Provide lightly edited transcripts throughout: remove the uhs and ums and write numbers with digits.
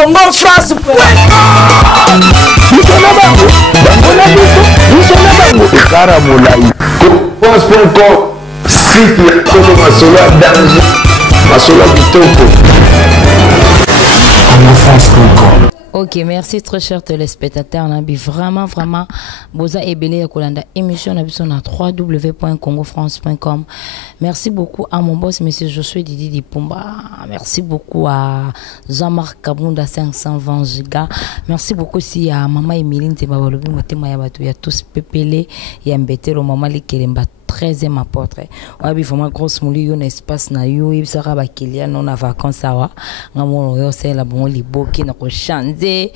Congo France. Ok, merci très chers téléspectateurs. Vraiment, vraiment, Boza Ebele Kolanda émission na www.congofrance.com. Merci beaucoup à mon boss, monsieur Josué Didi Dipumba. Merci beaucoup à Jean-Marc Kabunda 520 gigas. Merci beaucoup aussi à Maman Emiline Tebabalobi Motema Yabatou. Il y a tous pépélé et Mbetelo Maman Likelemba. 13e apôtre. On a vraiment grosse mouli yon espace na yo il sera ba kilia non na vacances awa ngamo yo c'est la bon liboki na ko changer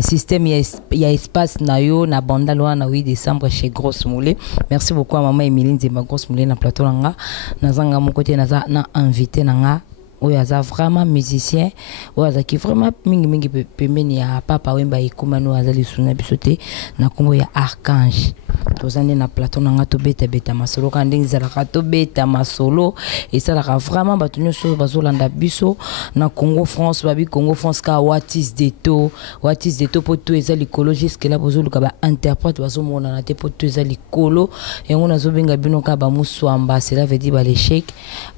système ya espace na yo na banda loa na 8 décembre chez grosse mouli. Merci beaucoup à maman Emiline Zema grosse mouli na plateau nga na zanga mon côté na invité nga oyo aza vraiment musicien oyo azaki vraiment mingi pembeni ya papa wemba ikumano azali suna bisote na kombo ya Archange tozane na plateau nanga to beta masolo kandi nzalaka to beta masolo et ça la vraiment batu nyonso bazolanda biso na Congo France babi Congo France ka what is the to poto eza l'écologiste que la bozoluka ba interprète bazomona na te poto eza likolo yango nazobenga bino ka ba muswamba cela veut dire ba l'échec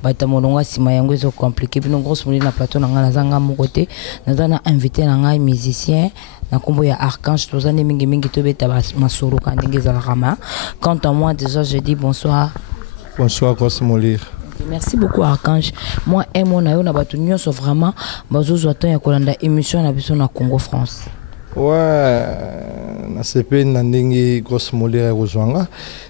batamolonga sima yango ezo compliqué bino grosse mouli na plateau nanga nazanga mon côté nazana invité nanga musicien na kombo ya Archange tozane mingi to beta masolo kandi ngezalakama. Quant à moi déjà je dis bonsoir. Bonsoir grosse mouli. Merci beaucoup Archange. Moi et mon ayo na batu nyonso vraiment bazozo attend ya kolanda émission na biso na Congo France. Ouais, na CP na ndingi grosse mouli rozwanga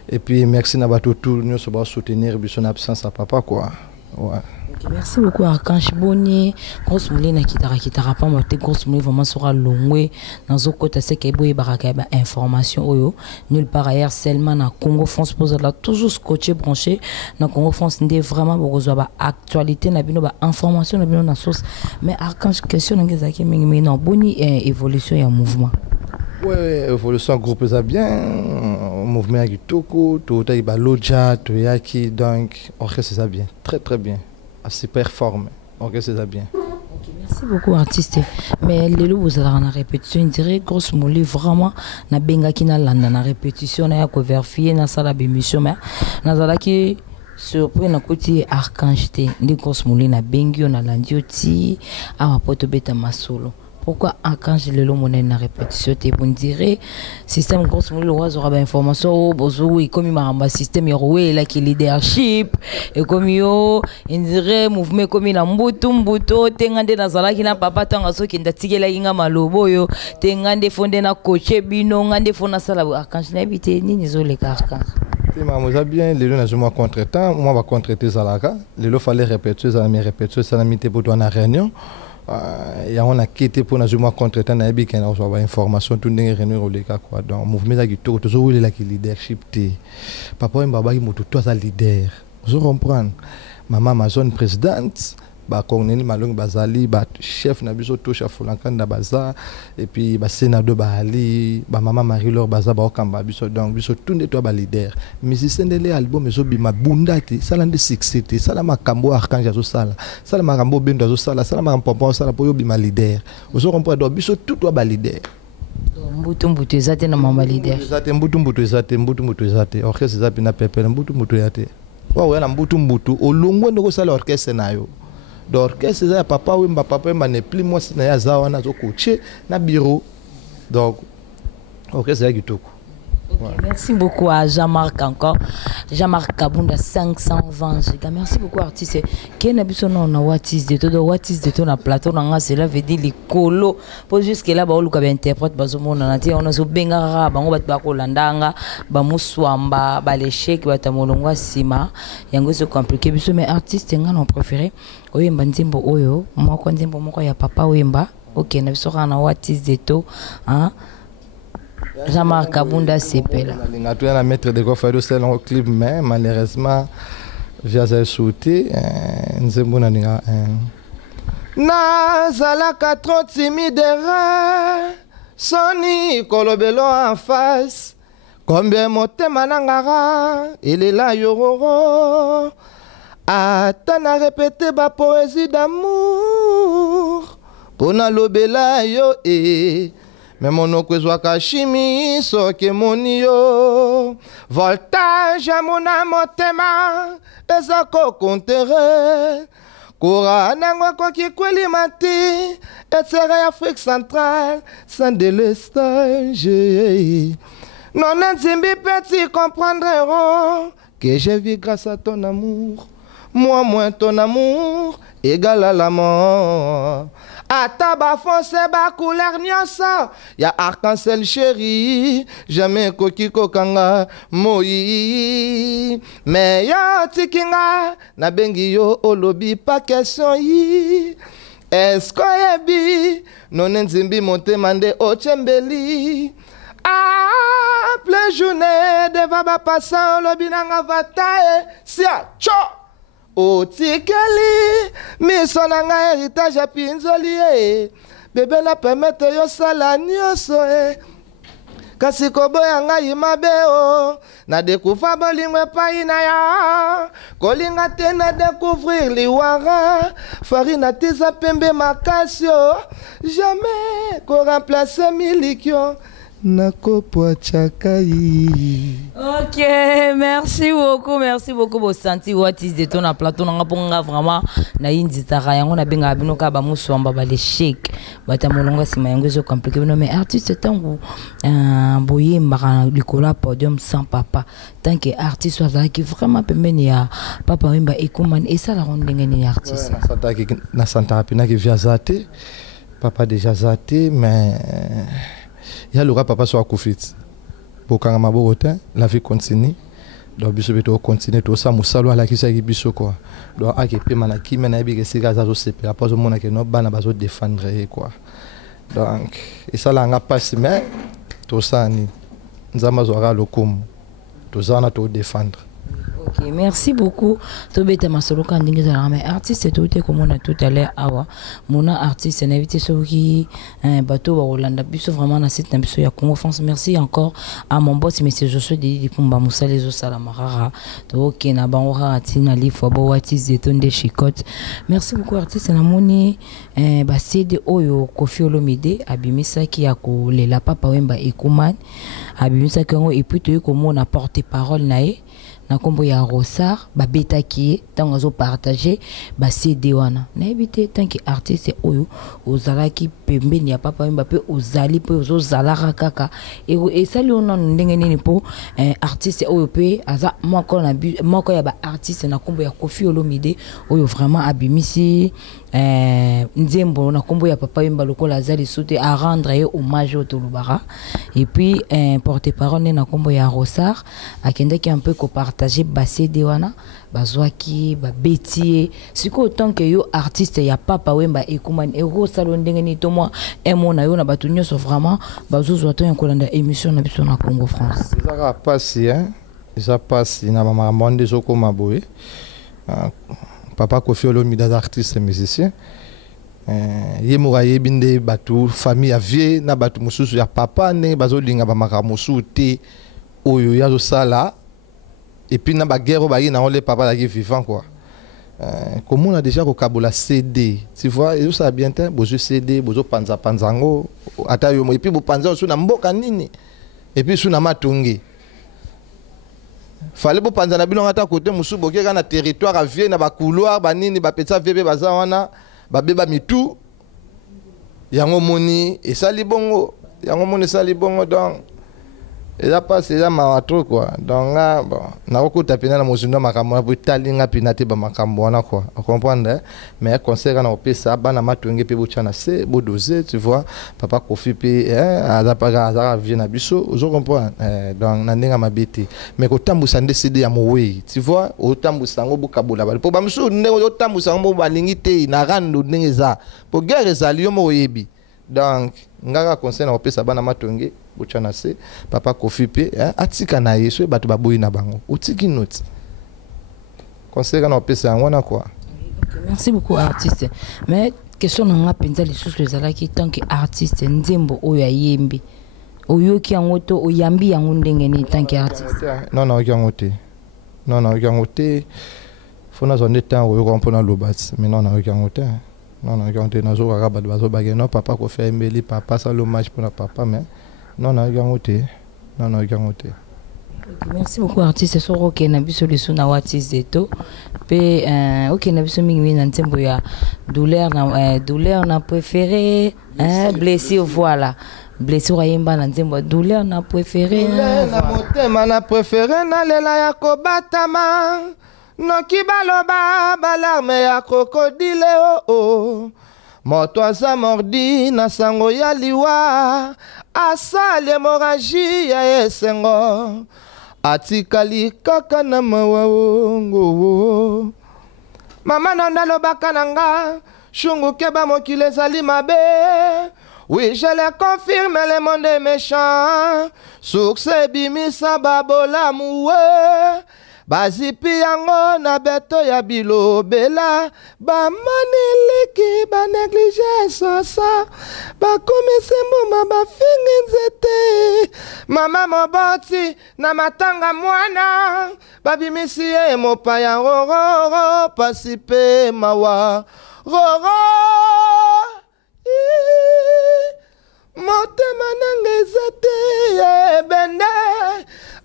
et puis merci na batu tout nyonso ba soutenir biso na absence à papa quoi. Ouais. Merci beaucoup Archange Boni. Grosse mouli na kitara pas mote grosse mouli vraiment sera longwe dans zo kota c'est que boye baraka ba information oyo nulle part ailleurs seulement na Congo France pose là toujours scotché branché na Congo France ndé vraiment bokozwa ba actualité na bino ba information na bino na source mais Archange question ngezaki mingi non Boni évolution ya mouvement. Ouais, évolution groupe ça bien mouvement ya kitoko to ta baloja to yaki donc orchestre ça bien très bien. Assez performé. Ok, c'est ça bien. Okay, merci beaucoup artiste. Mais les loups vous allez en répétition, on dirait grosse mouli vraiment na benga qui na landa na répétition na ya ko vérifier na sala bémission mais na zala ki surpris na côté Archange te ndi grosse mouli na bengi na landio ti a poto beta masolo. Pourquoi Archange le monnaie na répétition te pour dire système grosse moule roi aura ba information bozo et comme ma système yorwe là qui leadership et comme yo on dirait mouvement comme na mbuto tengande na zala kina papa tanga so ki ndatikela inga malobo yo tengande fonde na coacher bino ngande fona sala Archange na habité nini zo le Archange. Moi bien les deux na contretemps moi va contreter zalaka les lo fallait répéter ça mes répétitions ça na mité pour toi na réunion. Et on a quitté pour nous jouer contre temps na bi kana reçoit information tout ndenge réunion au leka quoi donc mouvement ça qui tout toujours là qui leadership té papa et baba qui moto toi ça leader vous comprendre maman ma zone présidente ba koneni malong bazali ba chef na biso to chef lankanda baza et puis ba sénateur ba ali ba maman Marie Laure baza ba okamba biso donc biso tout ne toi ba leader musicien de l'album ezo bima bundati sala de succès sala makambo Archange zo sala makambo bendo zo sala makambo sala po yo bima leader vous comprendre donc biso tout toi ba leader mbutu ezate na mama leader ezate mbutu ezate orchestre zapi na pepele mbutu yate wa na mbutu olongo ndoko sala orchestre nayo d'orchestre ça papa ne plus moi c'est na zawa na zo coacher na bureau donc orchestre qui tout. Merci beaucoup à Jean-Marc encore. Jean-Marc Kabunda 520 gigas. Merci beaucoup artiste. Qui biso na what is the to na plateau na cela veut dire les colo. Pour jusque là ba oluka ba interprète bazomona na ti on zo benga bango bat ba kolandanga ba muswamba ba l'échec ba tamolongwa sima. Yango so compliqué biso mais artiste ngana préféré oyemba nzimbo oyo moko nzimbo moko ya papa oyemba. OK na biso na what is the to hein. Jean-Marc Kabunda Sepela. On a mettre de quoi faire de ce clip mais malheureusement j'ai sauté nzembo na zalaka trop timide soni kolobelo en face combien motema nangara il est là yororo ata na répéter ba poésie d'amour pona lobela yo mais monoko ezwaka chimie soki emoni yo voltage ya mona motema eza kokontere kora nango ekoki kwelima te etere ya Afrique centrale sans délestage non nzimbi petit comprendront que j'ai vu grâce à ton amour moi moins ton amour égale à la mort. Ata ba foncé ba couleur nyonso ya arc-en-ciel chéri jamais koki kokanga moi mais yo tikinga na bengi yo olobi pas question yi est-ce que yebi non nzimbi motema nde ochembeli ah plein journée deva ba passa olobi nanga vatae sia cho otikeli miso na ngai héritage ya pinzoli bebe na permettre yo sala nyonso kasi koboya ngai mabe na découvrir bolingo epai na ya kolinga te na découvrir liwara farina tiza pembe makasi jamais koremplace milikio nakopo chakai. Ok, merci beaucoup bo senti what is de ton na plateau na ponga vraiment na inditara yango na benga bino ka ba musomba ba le chic bata molonga sima yango zo compliqué non mais artiste tango boye mbaka likola podium sans papa tant que artiste soit qui vraiment pembeni ya papa wimba ekuman et ça la rondenge ni artiste na santa pina ki via zate papa déjà zate mais il y a le papa soit koufit bokanga mabota la vie continue donc biso beto continue to sa musalo ala kisa ki biso quoi donc ake pema na ki mena bi ke sika za zo sepe après zo mona ke no bana bazo défendre quoi donc et ça la nga passe mais to ça ni nzama zo ra lokum to za na to défendre. Ok, merci beaucoup. Tobete masolo kandingi za mais artiste tout est comme on a tout à l'heure awa. Mona artiste na invité soki bateau ba Rolanda biso vraiment na site na biso ya Congo France. Merci encore à mon boss monsieur Joshua Didi Pumba Moussa les osala marara. To ok na banora atina lifo bo artiste de tonde chicote. Merci beaucoup artiste na moni ba CD oyo Koffi Olomide abimisa ki ya ko lela papa wemba ekuman abimisa kango et puis to ko mona porter parole nae na kombo ya Rosar ba betaki tango zo partager ba CD wana na ebité tant que artiste oyo ozalaki pembeni ya papa wemba pe ozali pe ozo zalaka kaka et sali ona ndenge nini po artiste oyo pe aza moko ya ba artiste na kombo ya Koffi Olomide oyo vraiment abimisi nzembo na kombo ya papa wemba lokola azali soute à rendre hommage au Tolubara et puis porte-parole na kombo ya Rosar akendaki un peu ko partager ba CD wana bazwaki ba betier siko autant que yo artiste ya papa wemba ekuman ero salon ndenge ni to moi emona yo na batu nyonso vraiment bazozwa to yankolanda émission na biso na Congo France ezaka pasi eza pasi na mama monde zoko maboye papa Koffi Olomide artiste musicien ye moraye binde batu famille ya vie na batu mususu ya papa ne bazolinga ba makamusu te oyo yazo sala et puis na ba guerre ba na ole papa la vivant quoi comme on a déjà kokabola CD tu vois et ça bien temps bozo CD bozo panza panzango ata yo et puis bo panza so na mboka nini et puis so na matongi fallait bo panza na bino ata côté musu boke na territoire vie na ba couloir ba nini ba petsa vebe baza wana ba beba mitu yango moni et ça libongo yango moni ça libongo donc et là pas c'est là ma trop quoi donc là bon na ko tapina na mozindo makambo po talinga pinate ba makambo na quoi on comprendre mais conseil na opesa bana matonge pe bo tchana se bo doser tu vois papa Koffi pe aza vient na biso je comprends donc na ndinga mabete mais ko tambusa ndeside ya mowe tu vois o tambusa ngo bukabola ba po ba msu ndenge o tambusa ngo balingi te na rando ndenge za po guerre za liyo mo yebi donc ngaka conseil na opesa bana matonge bochana se papa Koffi pe atika na yeso bato baboyi na bango utiki note conseil na opesa ngona quoi. Merci beaucoup artiste mais question na penza lisusu ezalaki tant que artiste nzembo oyo ayembi oyo ki yango to oyambi yango ndenge ni tant que artiste non yango te fona zonde temps oyo kompona lobat mais non yango te Non, non, quand tu es dans le non, papa, qu'on fait un papa, ça l'hommage pour le papa, mais non, non, non, non, merci beaucoup artiste so ok na biso le suna artiste eto pe ok na biso mingi na ntembo ya douleur na préféré blessure voilà blessure ayemba na ntembo douleur na préféré na motema na préféré na lela ya kobatama noki baloba balarme ya krokodile oh moto aza mordi na sango ya liwa asali hémorragie ya esengo atikali kaka na mawawongo mama nanga lobaka nanga shungu keba mokili ezali mabe oui je le confirme le monde est méchant succès bimisa babolamu bazipi yango na beto ya bilobela bamaneleki banéglige sosa bakomisi mbuma bafingi nzete mama moboti na matanga mwana babimisi ye mopaya rororo pasi pe mawa roro motema nanga eza te ebende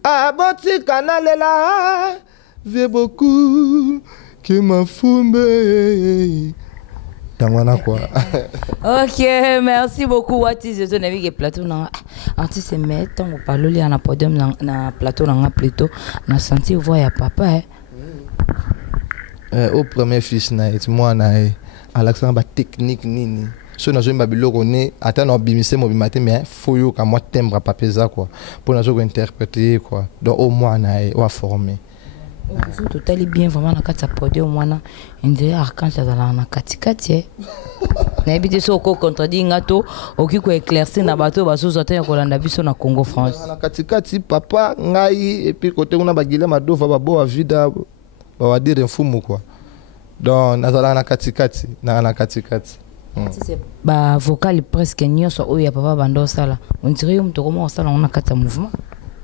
abotika nalela vie beaucoup qui m'a fumé tangwana quoi. Ok, merci beaucoup Watis je ton avis que plateau na artiste mais tant on parle li na podium na plateau na plutôt na senti voix ya papa au premier fils na et moi na Alexandre ba technique nini so na zo mbabiloko ne ata na bimise mo bimate mais faut yo ka moi timbre papa ça quoi pour na zo interpréter quoi donc au moins na wa former so totally bien vraiment na kati ya podium mwana inde archange azala na katikati na ebite so ko contredire ngato oki ko éclaircir na bato baso zote ya kolanda biso na Congo France na katikati papa ngai et puis côté una bagile madova babo a vida ba dire mfumu quoi donc nazala na katikati na katikati c'est ba vocal presque nyonso oyo ya papa bando sala on dirait yo mto comment sala on a kata mouvement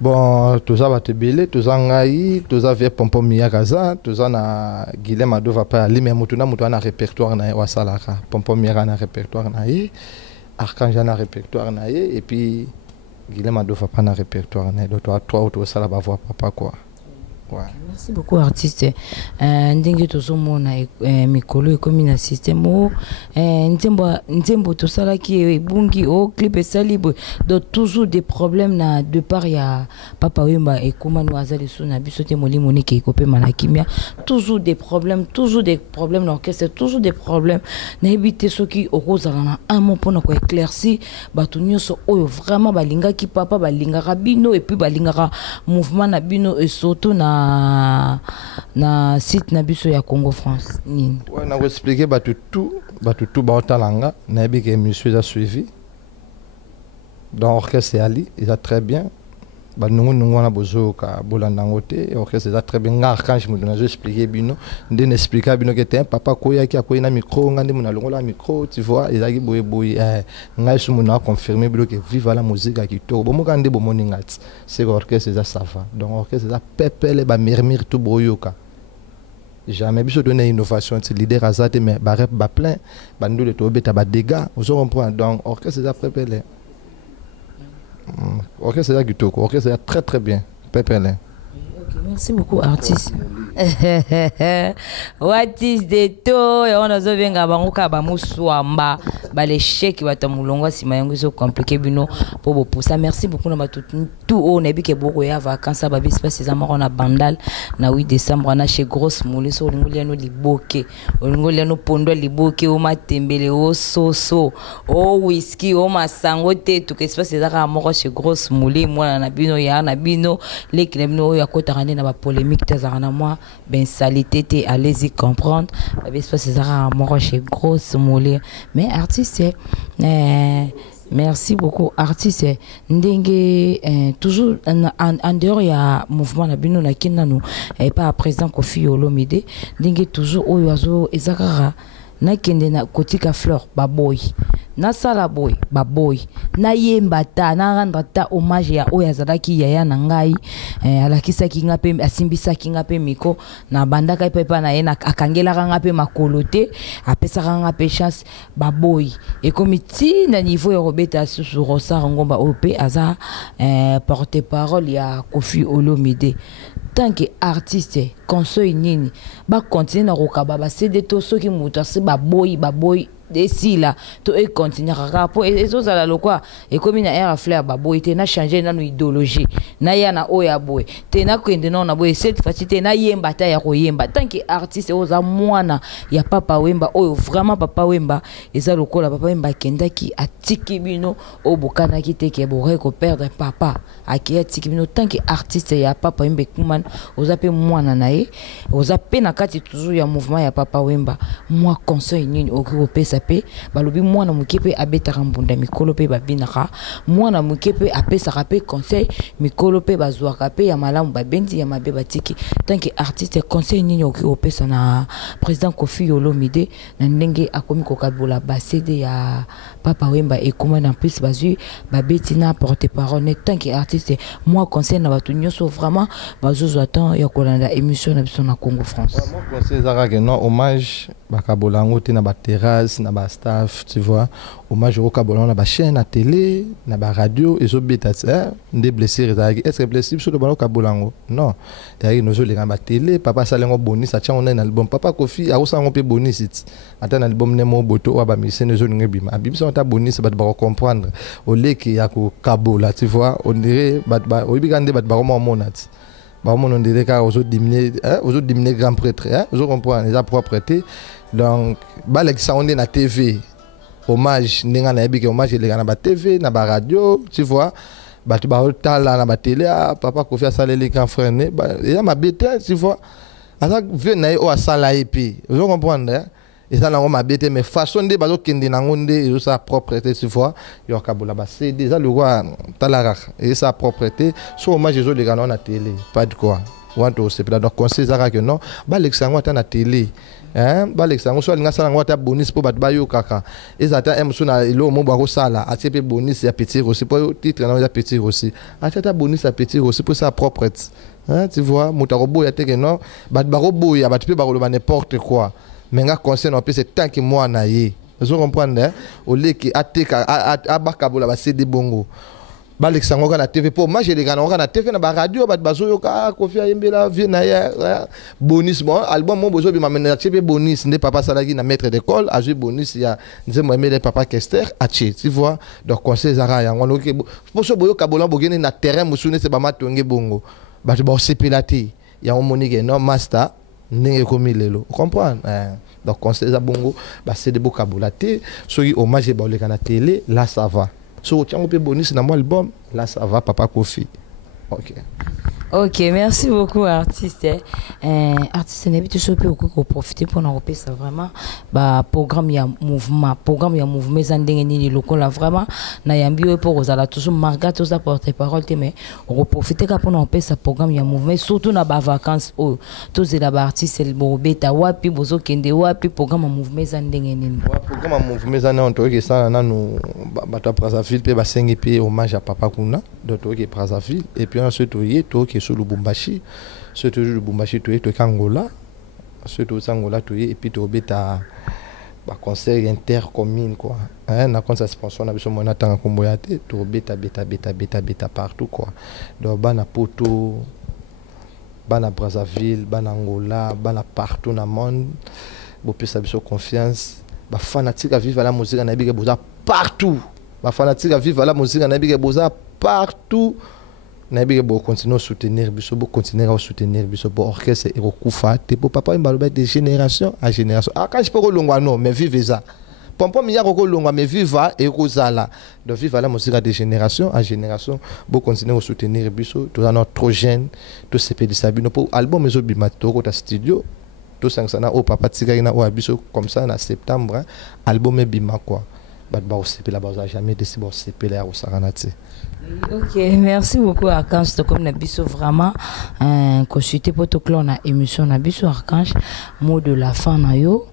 bon toza batebele toza ngai toza vie pompo miyakaza toza na Guilhem Adova pa ali mais mutu na mutu na répertoire na wa salaka pompo miyaka na répertoire na ye archange na répertoire na ye et puis Guilhem Adova pa na répertoire na donc toi auto sala ba voix papa quoi. Ouais. Merci beaucoup artiste ndenge tozomona mikolo ekomi na système o ntembo tosalaki ebungi o clip esali boye donc toujours des problèmes na de part ya papa wemba ekoma no azali so na biso te molimo neke ekopema na kimia toujours des problèmes na orchestre toujours des problèmes na ebite soki okozala na un mot mpona ko éclaircir bato nyonso oyo vraiment balingaki papa balingaka bino et puis balingaka mouvement na bino et surtout na site na biso ya Congo France nini ouais na expliquer batu tout ba talanga na bi que monsieur a suivi dans orchestre ali il a très bien ba nungu na bozoka bolanda ngote orchestre a très bien ngar quand je me donne expliquer bino ndene expliquer bino que t'es papa koya ki akoyi na micro ngande mona longola micro tu vois il a ki boye ngai sumu na confirmer bino que vive la musique qui to bo mokande bo moningati c'est orchestre ça va donc orchestre ça pepele ba murmure tout boyoka jamais biso donner innovation c'est leader azate mais ba rep ba plein ba ndule to beta ba dégâts vous comprenez donc orchestre ça pepele ok c'est ça qui toque ok c'est très très bien pepele. Merci beaucoup artiste. What is the to on a zovenga bangoka ba muswamba ba les chèques wata mulongo sima yango so compliqué bino pour ça merci beaucoup na tout on a bike boko ya vacances ba espace za mara na bandal na 8 décembre na chez grosse moule so lingoliano liboke lingoliano pondo liboke o matembele o soso o whisky o masango te tout espace za ka mara chez grosse moule moi na bino ya na bino les klemno ya kota na ba polémique tazana moi ben salité te allez-y comprendre espace ça moi chez grosse moule mais artiste merci beaucoup artiste ndenge toujours en dehors ya mouvement na bino na kinanu et pas à présent Koffi Olomide ndenge toujours oyo azo ezakara na kende na kotika fleur baboy na sala boy ba boy na yemba ta na rendre ta hommage ya oya zalaki yaya na ngai alakisaki nga pe asimbisaki nga pe miko na bandaka pepa na ye na akangelaka nga pe makolo te apesaka nga pe chance ba boy ekomi ti na niveau ya robeta susu Rosar Ngomba ope aza porte-parole ya Koffi Olomide. Tant que artiste conseil nini ba continuer na rokaba ba céder to soki muta se ba boy desi là to e continuer kaka po ezo la lokwa e komi na era fleur ba boy te na changer na no idéologie na ya na oya boy te na kwende na boy cette fois te na yemba ta ya koyemba tant que artiste oza mwana ya Papa Wemba oyo vraiment Papa Wemba eza lokola Papa Wemba kendaki atiki bino obokana ki te ke boré ko perdre papa aki atiki bino tant que artiste ya Papa Wemba kuman oza pe mwana na ye oza pe na kati toujours ya mouvement ya Papa Wemba moi conseil nini okopesa pe balobi mwana muke pe abetaka mbunda mikolo pe babinaka mwana muke pe apesaka pe conseil mikolo pe bazwaka pe ya malamu babendi ya mabe batiki tant que artiste conseil nini okopesa na président Koffi Olomide na ndenge akomi kokabola basede ya Papa Wemba et comment en plus bazui babeti na porte-parole tant que artiste moi conseil na batu nyonso vraiment bazozo attend ya kolanda émission na biso na Congo France. Moi conseil zaka que non hommage bakabola ngote na ba terrasse na ba staff tu vois hommage au kabola na ba chaîne na télé na ba radio et zo beta ndé blessé ezaki est-ce que blessé sur le balo kabola ngo non yaki nozo le ba télé papa salengo bonus a tia on na album papa Koffi a osango pe bonus it ata na album nemo boto wa ba mise nozo ngebima abimisa ta bonus bat ba comprendre au leki ya ko kabola tu vois on dirait bat obigande bat ba monat ba mon dirait ka ozo diminuer grand prêtre ozo comprendre les a propreté donc ba l'ex on est na TV hommage ninga na ebike hommage le na ba TV na ba radio tu vois ba tu ba tala na ba télé papa Koffi a salé grand frère né ba ya ma bête tu vois asa vieux na o asala epi ozo comprendre et ça na ma bête mais façon de bazo kende na ngonde et sa propreté tu vois yo kabola ba c'est déjà le roi talara et sa propreté so hommage zo le gana na télé pas de quoi wanto c'est pas donc conseil zaka que non ba l'exango ta na télé ba l'exango so linga sala ngota bonus po bat ba yo kaka et ça ta emso na lo mo ba ko sala atiepe bonus ya petit aussi pour titre na ya petit aussi atata bonus ya petit aussi pour sa propreté tu vois mutarobo ya te que non bat ba robo ya bat pe ba ko n'importe quoi mais nga conseil non c'est tant que moi na ye vous comprenez au lieu qui ateka abakabola ba CD bongo ba l'exango na TV pour moi j'ai les gars na TV na ba radio ba bazo ka Koffi ayembela vie na ya bonus bon album mon bozo bi m'amener TV bonus ne papa salagi na maître d'école a joué bonus ya nzemo aimer papa Kester achi tu vois donc conseil zara ya ngono ke pour so boyo kabola bogene na terrain musune se ba matonge bongo ba ba sepelati ya monique non master ndenge komi lelo comprendre donc conseil za bongo ba c'est de bokabola te soki hommage ba oleka na télé là ça va so tiango pe bonus na moi album là ça va papa Koffi OK. Ok, merci beaucoup artiste. Artiste n'est pas toujours pour profiter pour nous repérer ça vraiment. Bah programme ya mouvement zandenge ni local là vraiment. Na yambi pour aux ala toujours marga tous à porter parole mais on profiter pour nous repérer ça programme ya mouvement surtout na ba vacances oh tous les artistes le bobeta wapi bozo kende wapi programme mouvement zandenge ni. Programme mouvement zandenge on toke ça na nous bato Brazzaville pe ba 5 pe hommage à papa kuna d'autres qui Brazzaville et puis ensuite toke sur Lubumbashi surtout Lubumbashi to Angola surtout Angola to et puis to beta ba conseil intercommune quoi na kon ça sponsor na biso mona tanga komboyate to beta partout quoi donc bana Poto bana Brazzaville bana Angola bana partout na monde bo pesa biso confiance ba fanatique à vivre la musique na bige boza partout ba fanatique à vivre la musique na bige boza partout nabi bo continuer soutenir biso bo continuer à soutenir biso bo orchestre et okufa te po papa mbaloba de génération à génération quand je peux kolongwa non mais vive ça pompo mi ya kolongwa mais viva et kozala de vivre la musique de génération à génération bo continuer à soutenir biso to na trop jeune to CP de Sabino pour album mezo bimato ko ta studio to sangsana o papa tigana o biso comme ça en septembre album bima quoi bat ba o CP la ba jamais décidé bo CP la o saranati. Ok, merci beaucoup Archange. Comme Nabiso vraiment consulté pour tout clan na émission Nabiso Archange mot de la fin na yo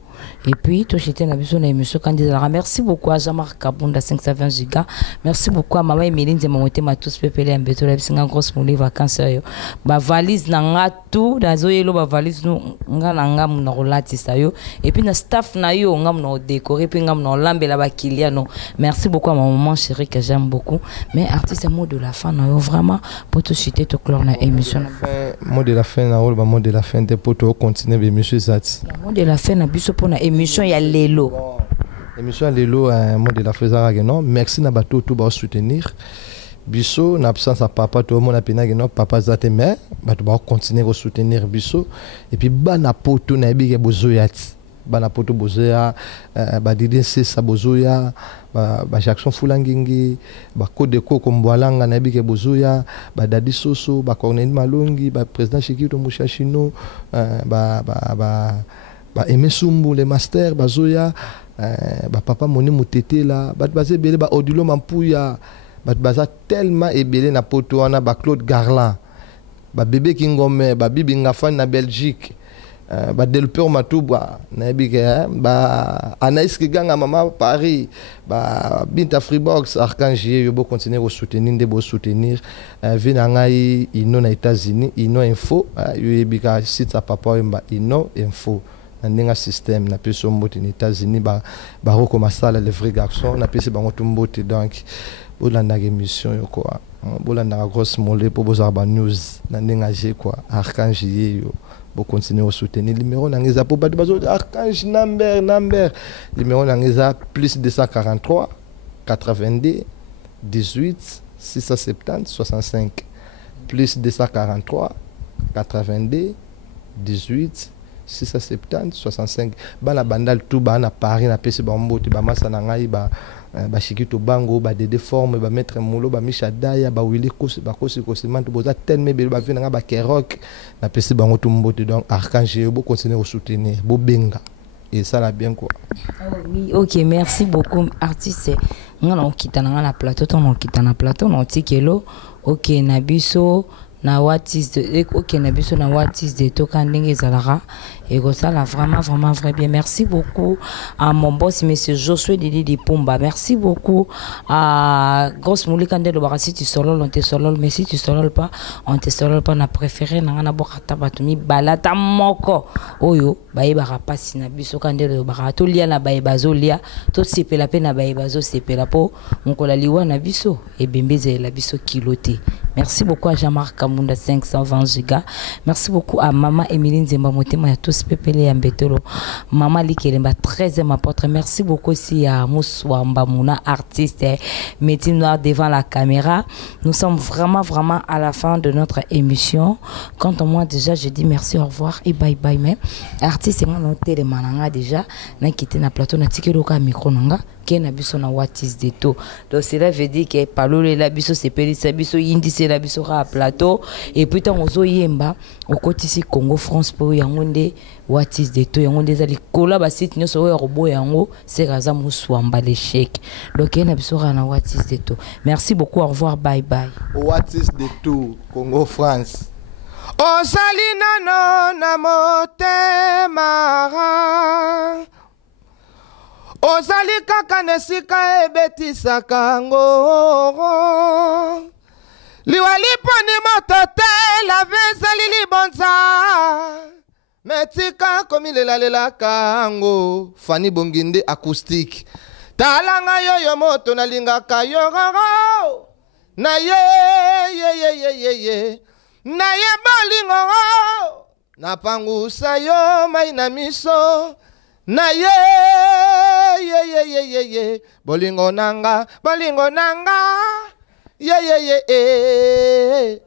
et puis tout j'étais na biso na émission candidat. Merci beaucoup à Jean-Marc Kabunda 520 giga. Merci beaucoup à maman Emeline de monter ma tous pepele mbeto la bisinga grosse mouli vacances yo. Ba valise na nga tout dazo yelo ba valise no nga na nga na rolati sa yo et puis na staff na yo nga na décorer puis nga na lambela ba kiliano. Merci beaucoup à ma maman chérie que j'aime beaucoup. Mais artiste mot de la fin na yo vraiment pour tout citer tout clore na émission. Mot de la fin na rôle ba mot de la fin de pour continuer be monsieur Zati. Mot de la fin na biso pour na émission ya lelo. Émission lelo un mot de la fin non merci na bato tout ba soutenir. Biso na absence à papa tout le monde a pena que non papa Zati mais bato ba continuer à soutenir biso et puis bana poto na bi ke bozoyati. Bana poto bozoya ba didc sa bozoya ba Jackson Fulangingi ba Kodeko Kombwalanga na bike bozoya ba Dadi Soso ba Cornel Malongi ba président Chikito Mushashino ba Aimé Sumbu le master bazoya ba papa Moni Mutete la ba bazé belé ba Odilo Mampuya ba baza tellement ebelé na poto wana ba Claude Garland ba bébé Kingome ba Bibi Ngafan na Belgique ba Delpeur Matouba na bike ba Anaïs Kiganga mama Paris ba Binta Freebox Archange yo bo continuer au soutenir de bo soutenir vina ngai ino na États-Unis ino info yo ebika site sa papa mba ino info na système na peso mbote na États-Unis ba roko masala le vrai garçon na pesi bango tumbote donc bolanda émission yo quoi bolanda grosse molé pour bozar ba news na ndenga je quoi Archange yo pour continuer à soutenir numéro nangeza pour bato bazo Archange number numéro nangeza plus 243 82 18 670 65 plus 243 82 18 670 65 bana bandal tout bana Paris na pesi ba mbote ba masa na ngai ba Chikito Bango ba Dede Forme ba Maître Moulo ba Micha Daya ba Willy Kosi ba Kosi Kosimante boza tellement belle ba vina ba Kerok na pesi bango tout mbote donc Archange bo continuer à soutenir bo benga et ça la bien quoi. Oui, OK, merci beaucoup artiste. Ngana okitana na plateau ton okitana plateau no tikelo OK na biso na watis de OK na biso na watis de toka ndenge zalara et ça là vraiment vrai bien. Merci beaucoup à mon boss monsieur Josué Didi Pumba. Merci beaucoup à Grosse Mouli Kandelo Barasi tu solol on te solol mais si tu solol pas on te solol pas na préféré na na bokata batumi balata moko oyo baïba pasi na biso Kandelo barato lia na baïba zolia to sepela pe na baïba zo sepela po mokola liwa na biso et bembeze la biso kiloté. Merci beaucoup à Jean-Marc Kamunda 520 giga. Merci beaucoup à maman Emeline Zemba Motema ya tous pepele ya mbetolo. Maman Likelemba 13e apôtre. Merci beaucoup aussi à Mouswamba Mouna artiste métier noir devant la caméra. Nous sommes vraiment à la fin de notre émission. Quant à moi déjà je dis merci au revoir et bye bye même. Artiste c'est mon télé mananga déjà na quitté na plateau na tikelo ka micro nanga. Kena biso na watis de to donc cela veut dire que palole la biso c'est pelisa biso yindi c'est la biso ra plateau et puis tant ozo yemba au côté ici Congo France pour yangonde watis de to yangonde za likola ba site nyoso oyo robo yango c'est raza muswamba l'échec donc kena biso ra na watis de to. Merci beaucoup, au revoir, bye bye. Watis de to Congo France osalina no na motema ozali kaka nesika ebetisaka ngo liwali poni moto te la vezali libonza metika komilelalelaka ngo Fani Bonginde acoustique talanga yoyo moto nalingaka yororo na ye na ye bolingo napangusa yo mai na miso na ye bolingo nanga ye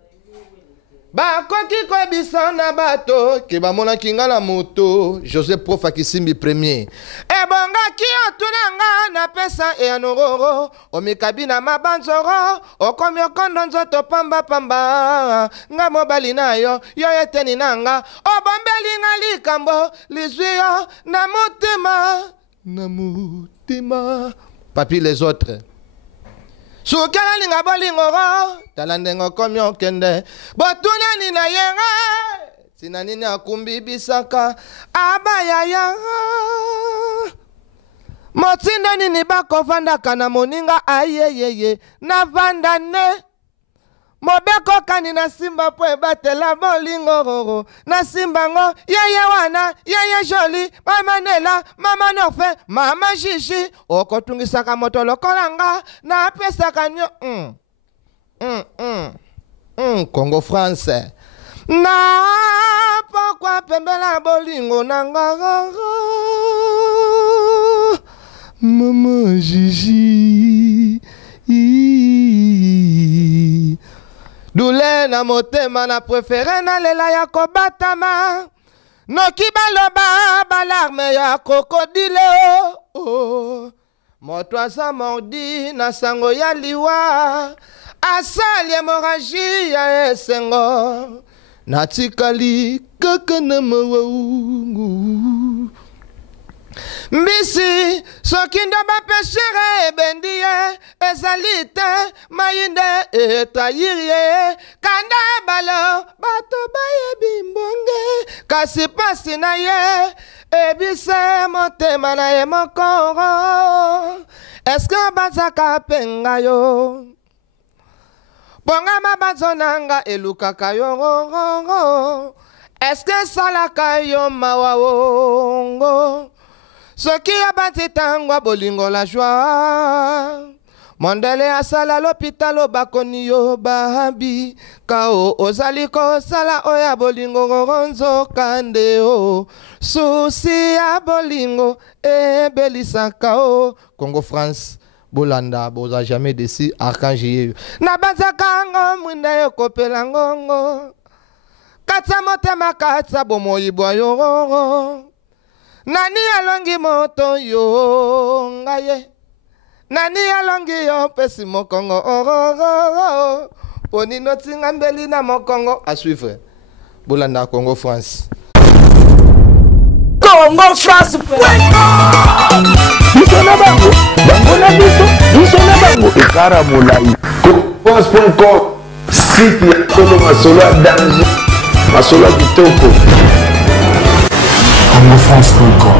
bakoki koyebisa na bato ke bamona kinga na moto Joseph Prof akisimbi premier ebongaki otunanga na pesa eyanororo omikabi na mabanzoro okomi okondo nzoto pamba nga mobali na yo eteni nanga obombeli nga likambo lizwi yo na mutima papi les autres sukela linga bolingoro tala ndengo komi okende botunani na yenga tina nini akumbi bisaka abayaya motinda nini bakovandaka na moninga ayeyeye na vandane mobeko kani na simba po ebatela bolingo na simba ngo yeye wana yeye joli mama Nela mama Norfe mama Shishi okotungisaka moto lokolanga na pesaka nyo Congo France na pokwa pembela bolingo nanga mama Shishi Dule na motema na préféré na lela ya kobatama noki baloba balarme ya krokodile moto asa mordi na sango ya liwa asali hémorragie ya esengo natikali kaka na mawaungu mbisi soki ndo bapeshere ebendiye ezali te mayinde etayirie kanda ebalo bato bayebi mbonge kasi pasi na ye ebise motema na ye mokoro eske bazaka penga yo bongama bazonanga elukaka yo eske salaka yo mawawongo soki abati tangwa bolingo la joie mondele asala l'hôpital bakoni yo babi kao ozali kosala oya bolingo ronzo kande o susi ya bolingo ebelisaka o Congo France bolanda boza jamais desi archange na bazaka ngo mwinda yo kopela ngongo katsa motema katsa bomoyi bwa yo nani alongi moto yo ngaye nani alongi yo pesi mokongo poni notinga mbeli na mokongo à suivre bolanda Congo France Bisona bango na biso bisona bango ekara molai France.com site ya tolo masolo ya danger masolo ya kitoko Congo France.com